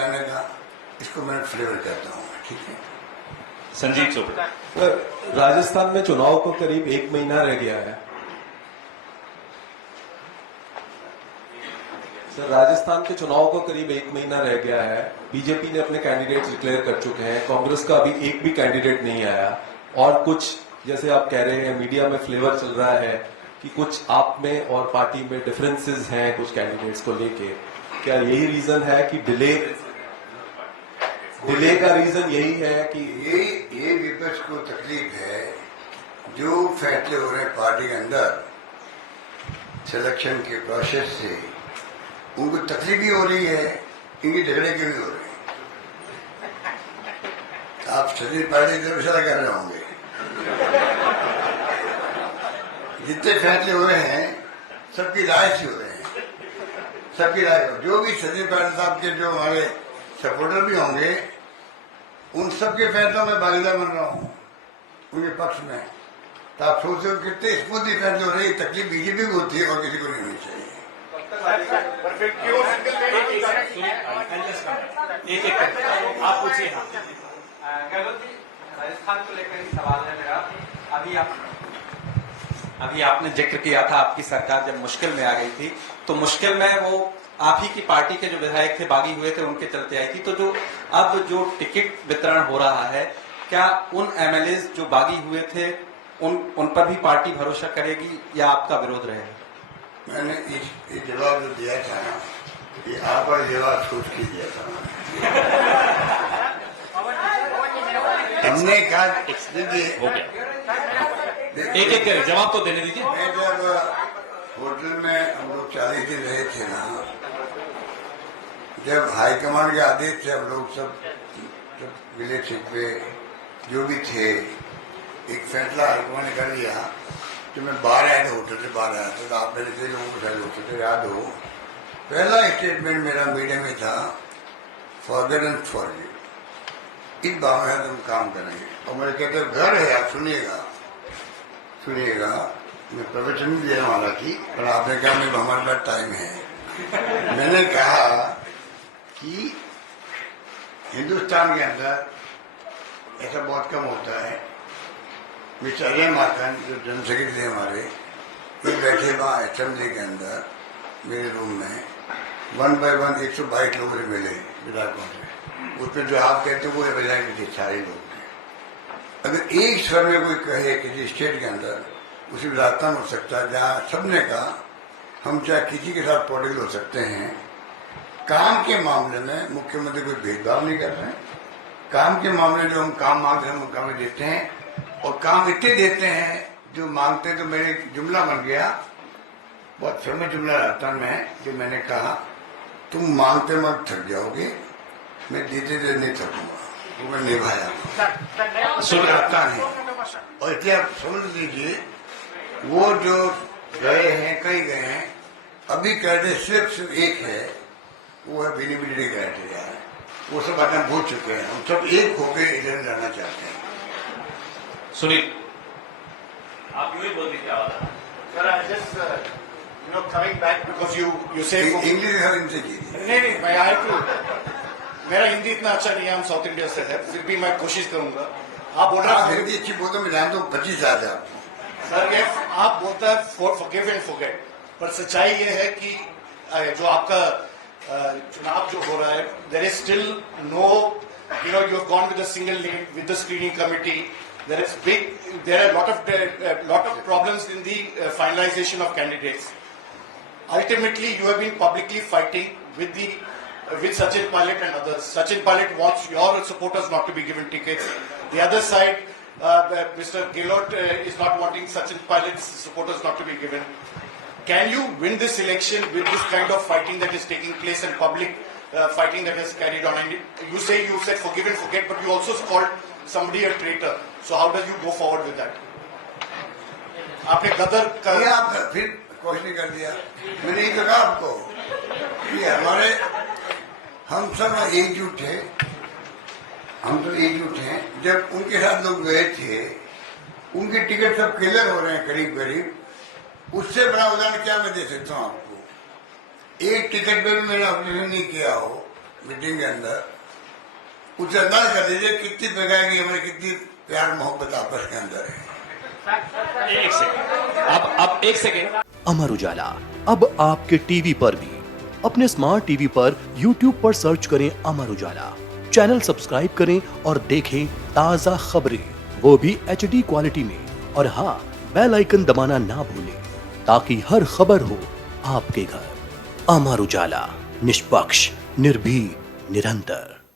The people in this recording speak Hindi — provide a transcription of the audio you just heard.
जाने का, इसको मैं फेवर करता हूँ। ठीक है, संजीव चोपड़ा। राजस्थान में चुनाव को करीब 1 महीना रह गया है सर। राजस्थान के चुनाव को करीब 1 महीना रह गया है। बीजेपी ने अपने कैंडिडेट डिक्लेयर कर चुके हैं। कांग्रेस का अभी एक भी कैंडिडेट नहीं आया। और कुछ जैसे आप कह रहे हैं, मीडिया में फ्लेवर चल रहा है कि कुछ आप में और पार्टी में डिफरेंसेस हैं कुछ कैंडिडेट्स को लेके। क्या यही रीजन है कि डिले का रीजन यही है कि ये विपक्ष को तकलीफ है, जो फैसले हो रहे हैं पार्टी के अंदर सिलेक्शन के प्रोसेस से, उनको तकलीफ भी हो रही है, इनके झगड़े क्यों नहीं हो रहे? आप सचिन पायलट की तरफ कर रहे होंगे। जितने फैसले हुए हैं सबकी राय से हुए हैं, सबकी राय। जो भी सचिन पायलट साहब के जो हमारे सपोर्टर भी होंगे, उन सबके फैसलों में भागीदार बन रहा हूँ, उनके पक्ष में। तो आप सोचते हो कितने स्मूथली फैसले हो रहे हैं। तकलीफ बीजेपी को होती है और किसी को नहीं होनी चाहिए। आप पूछिए। गहलोत जी, राजस्थान को लेकर ही सवाल है मेरा। अभी आपने जिक्र किया था आपकी सरकार जब मुश्किल में आ गई थी, तो मुश्किल में वो आप ही की पार्टी के जो विधायक थे बागी हुए थे, उनके चलते आई थी। तो जो टिकट वितरण हो रहा है, क्या उन एमएलए जो बागी हुए थे उन पर भी पार्टी भरोसा करेगी या आपका विरोध रहेगा? मैंने इस जवाब जो दिया था ना, ये आप और जवाब सोच के दिया था। हमने कहा हो गया, एक जवाब तो देने दीजिए। मैं जब होटल में हम लोग 40 दिन रहे थे ना, जब हाईकमांड के आदेश से हम लोग सब मिले छिपे जो भी थे, एक फैसला हाईकमांड ने कर लिया। तो मैं बाहर आया था, होटल से बाहर आया था, तो आप मेरे से लोगों को शायद होटल से याद हो, पहला स्टेटमेंट मेरा मीडिया में था, फॉरगेट एंड फॉरगिव। इस भावना से हम काम करेंगे। और मेरे कहते घर है, आप सुनिएगा, मैं प्रवचन भी देने वाला थी, पर आपने कहा मैं हमारे पास टाइम है। मैंने कहा कि हिंदुस्तान के अंदर ऐसा बहुत कम होता है। मिस्टर अजय माकन जो जनरल सेक्रेटरी थे हमारे, ये बैठे वहाँ असेंबली के अंदर मेरे रूम में 1 बाय 1 122 लोगों से मिले विधायकों से। उसमें जो आप कहते हो वो विधायक थे, सारे लोग थे। अगर एक स्वर में कोई कहे किसी स्टेट के अंदर, उसी राजस्थान हो सकता है जहाँ सबने कहा हम चाहे किसी के साथ पॉलिटिकल हो सकते हैं, काम के मामले में मुख्यमंत्री कोई भेदभाव नहीं कर रहे हैं। काम के मामले में जो हम काम मांगते हैं हम काम देते हैं, और काम इतने देते हैं जो मांगते। तो मेरे जुमला बन गया, बहुत फेमस जुमला राजस्थान में है, जो मैंने कहा तुम मांगते मत थक जाओगे, मैं देते देते नहीं थकूंगा। वो मैं निभाया, सुलझाता नहीं। और इसलिए आप समझ लीजिए, वो जो गए हैं, कई गए हैं, अभी क्राइटेरिया सिर्फ एक है, वो है विजिबिलिटी क्राइटेरिया है। वो सब बातें भूल चुके हैं। हम सब एक होकर इधर जाना चाहते हैं। सुनील, आप यूं ही बोल दीजिए आवाज। Coming back because you say English हर इनसे की नहीं मैं आया तो मेरा हिंदी इतना अच्छा नहीं है, हम साउथ इंडिया से है, फिर भी मैं कोशिश करूंगा। आप बोल रहे हैं हिंदी अच्छी बोलते, मैं जानता हूँ 25 साल है आपको। सर, ये आप बोलता है forgive and forget, पर सच्चाई ये है कि जो आपका चुनाव जो हो रहा है, there is still no, you have gone with a single name with the screening committee. There are a lot of problems in the finalization of candidates. Ultimately, you have been publicly fighting with Sachin Pilot and others. Sachin Pilot wants your supporters not to be given tickets. The other side, Mr. Gillot is not wanting Sachin Pilot's supporters not to be given. Can you win this election with this kind of fighting that is taking place and public fighting that has carried on? And you said forgive and forget, but you also called somebody a traitor. So how does you go forward with that? आपने गदर आप फिर क्वेश्चन कर दिया। मैंने ये कहा आपको कि हम सब एकजुट थे, हम तो एकजुट हैं। जब उनके साथ लोग गए थे, उनके टिकट सब क्लियर हो रहे हैं करीब करीब। उससे बड़ा उदाहरण क्या मैं दे सकता हूँ आपको? एक टिकट पे भी मैंने ऑब्जेक्शन नहीं किया हो, मीटिंग के अंदर, उसे अंदाज कर लीजिए कितनी बेगाएगी हमें, कितनी प्यार मोहब्बत आपस के अंदर है। एक सेकंड, अब एक सेकंड। अमर उजाला अब आपके टीवी पर भी। अपने स्मार्ट टीवी पर यूट्यूब पर सर्च करें अमर उजाला, चैनल सब्सक्राइब करें और देखें ताजा खबरें, वो भी HD क्वालिटी में। और हाँ, बेल आइकन दबाना ना भूलें ताकि हर खबर हो आपके घर। अमर उजाला, निष्पक्ष, निर्भीक, निरंतर।